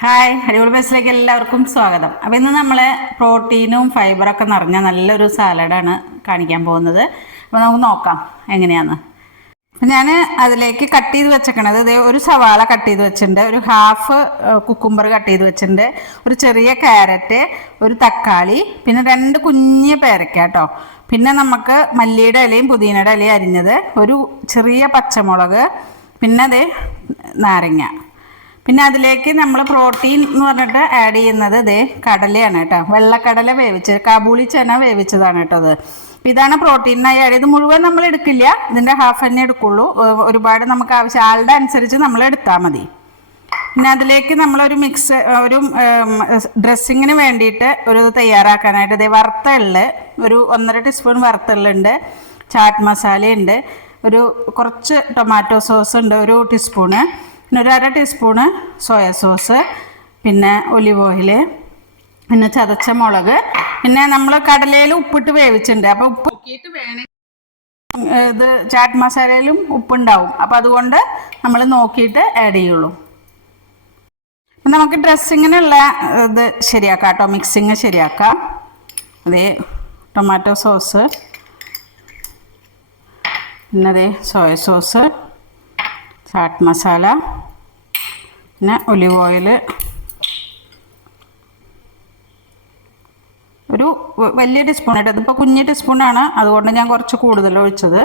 Hi, അടിപൊളി ബസ്സിലേക്ക് എല്ലാവർക്കും സ്വാഗതം. അപ്പോൾ ഇന്ന് നമ്മൾ പ്രോട്ടീനും ഫൈബറൊക്കെ നിറഞ്ഞ നല്ലൊരു സാലഡാണ് കാണിക്കാൻ പോകുന്നത്. അപ്പോൾ നമുക്ക് നോക്കാം എങ്ങനെയാണെന്ന്. അപ്പം ഞാൻ അതിലേക്ക് കട്ട് ചെയ്ത് വെച്ചേക്കണത് ഇതേ ഒരു സവാള കട്ട് ചെയ്ത് വെച്ചിട്ടുണ്ട്, ഒരു ഹാഫ് കുക്കുംബർ കട്ട് ചെയ്ത് വെച്ചിട്ടുണ്ട്, ഒരു ചെറിയ ക്യാരറ്റ്, ഒരു തക്കാളി, പിന്നെ 2 കുഞ്ഞ് പേരയ്ക്ക കേട്ടോ. പിന്നെ നമുക്ക് മല്ലിയുടെ ഇലയും പുതിനയുടെ ഇലയും അരിഞ്ഞത്, ഒരു ചെറിയ പച്ചമുളക്, പിന്നെ അതേ നാരങ്ങ. പിന്നെ അതിലേക്ക് നമ്മൾ പ്രോട്ടീൻ എന്ന് പറഞ്ഞിട്ട് ആഡ് ചെയ്യുന്നത് ഇതേ കടലയാണ് കേട്ടോ. വെള്ളക്കടല വേവിച്ചത്, കാബൂളി ചന വേവിച്ചതാണ് കേട്ടോ അത്. ഇതാണ് പ്രോട്ടീനായി ആഡ് ചെയ്ത്. മുഴുവൻ നമ്മൾ എടുക്കില്ല, ഇതിൻ്റെ ഹാഫ് തന്നെ എടുക്കുള്ളൂ. ഒരുപാട് നമുക്ക് ആവശ്യം ആളുടെ അനുസരിച്ച് നമ്മൾ എടുത്താൽ മതി. പിന്നെ അതിലേക്ക് നമ്മളൊരു ഒരു ഡ്രസ്സിങ്ങിന് വേണ്ടിയിട്ട് ഒരു തയ്യാറാക്കാനായിട്ട് ഇതേ വറുത്ത എള്ള്, ഒരു 1.5 ടീസ്പൂൺ വറുത്ത എള്ളുണ്ട്, ചാറ്റ് മസാലയുണ്ട്, കുറച്ച് ടൊമാറ്റോ സോസ് ഉണ്ട് 1 ടീസ്പൂണ്, പിന്നെ 1/2 ടീസ്പൂണ് സോയ സോസ്, പിന്നെ ഒലിവ് ഓയിൽ, പിന്നെ ചതച്ച മുളക്, പിന്നെ നമ്മൾ കടലയിൽ ഉപ്പിട്ട് വേവിച്ചിട്ടുണ്ട്. അപ്പോൾ ഉപ്പ് നോക്കിയിട്ട് വേണമെങ്കിൽ ഇത് ചാറ്റ് മസാലയിലും ഉപ്പുണ്ടാവും, അപ്പോൾ അതുകൊണ്ട് നമ്മൾ നോക്കിയിട്ട് ആഡ് ചെയ്യുള്ളൂ. നമുക്ക് ഡ്രസ്സിങ്ങിനുള്ള ഇത് ശരിയാക്കാം കേട്ടോ, മിക്സിങ് ശരിയാക്കാം. അതേ ടൊമാറ്റോ സോസ്, പിന്നെ അതേ സോയ സോസ്, ചാറ്റ് മസാല, പിന്നെ ഒലിവ് ഓയിൽ, ഒരു വലിയ ടീസ്പൂൺ ഇട്ട്, ഇതിപ്പോൾ കുഞ്ഞ് ടീസ്പൂണാണ്, അതുകൊണ്ട് ഞാൻ കുറച്ച് കൂടുതൽ ഒഴിച്ചത്.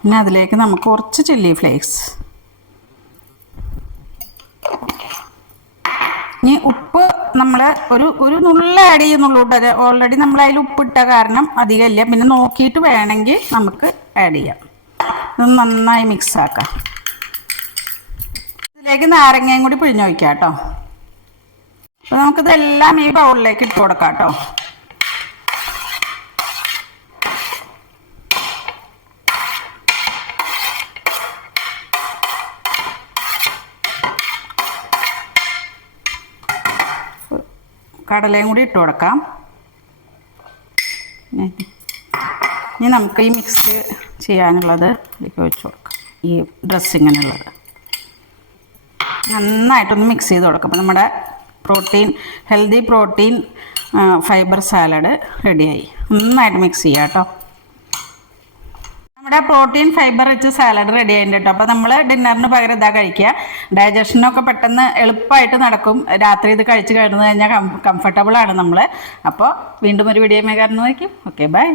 പിന്നെ അതിലേക്ക് നമുക്ക് കുറച്ച് ചില്ലി ഫ്ലേക്സ്. ഇനി ഉപ്പ് നമ്മൾ ഒരു നുള്ള ആഡ് ചെയ്യുന്നുള്ളൂ കേട്ടോ. ഓൾറെഡി നമ്മൾ അതിൽ ഉപ്പിട്ട കാരണം അധികമില്ല, പിന്നെ നോക്കിയിട്ട് വേണമെങ്കിൽ നമുക്ക് ആഡ് ചെയ്യാം. ഇത് നന്നായി മിക്സ് ആക്കാം. ഇതിലേക്ക് നാരങ്ങയും കൂടി പിഴിഞ്ഞ് വയ്ക്കാം കേട്ടോ. അപ്പോൾ നമുക്കിതെല്ലാം ഈ ബൗളിലേക്ക് ഇട്ട് കൊടുക്കാം കേട്ടോ. കടലയും കൂടി ഇട്ട് കൊടുക്കാം. ഇനി നമുക്ക് ഈ മിക്സ് ചെയ്യാനുള്ളത് ഇതിലേക്ക് ഒഴിച്ച് കൊടുക്കാം, ഈ ഡ്രസ്സിങ്ങിനുള്ളത് നന്നായിട്ടൊന്ന് മിക്സ് ചെയ്ത് കൊടുക്കാം. അപ്പോൾ നമ്മുടെ ഹെൽത്തി പ്രോട്ടീൻ ഫൈബർ സാലഡ് റെഡിയായി. നന്നായിട്ട് മിക്സ് ചെയ്യാം കേട്ടോ. നമ്മുടെ protein fibre rich salad ready ആയിട്ടുണ്ട് കേട്ടോ. അപ്പോൾ നമ്മൾ ഡിന്നറിന് പകരം ഇതാ കഴിക്കുക. ഡൈജഷനൊക്കെ പെട്ടെന്ന് എളുപ്പമായിട്ട് നടക്കും. രാത്രി ഇത് കഴിച്ച് കഴിഞ്ഞ് കഴിഞ്ഞാൽ കംഫർട്ടബിളാണ് നമ്മൾ. അപ്പോൾ വീണ്ടും ഒരു വീഡിയോ കാണുന്നതായിരിക്കും. Okay, by.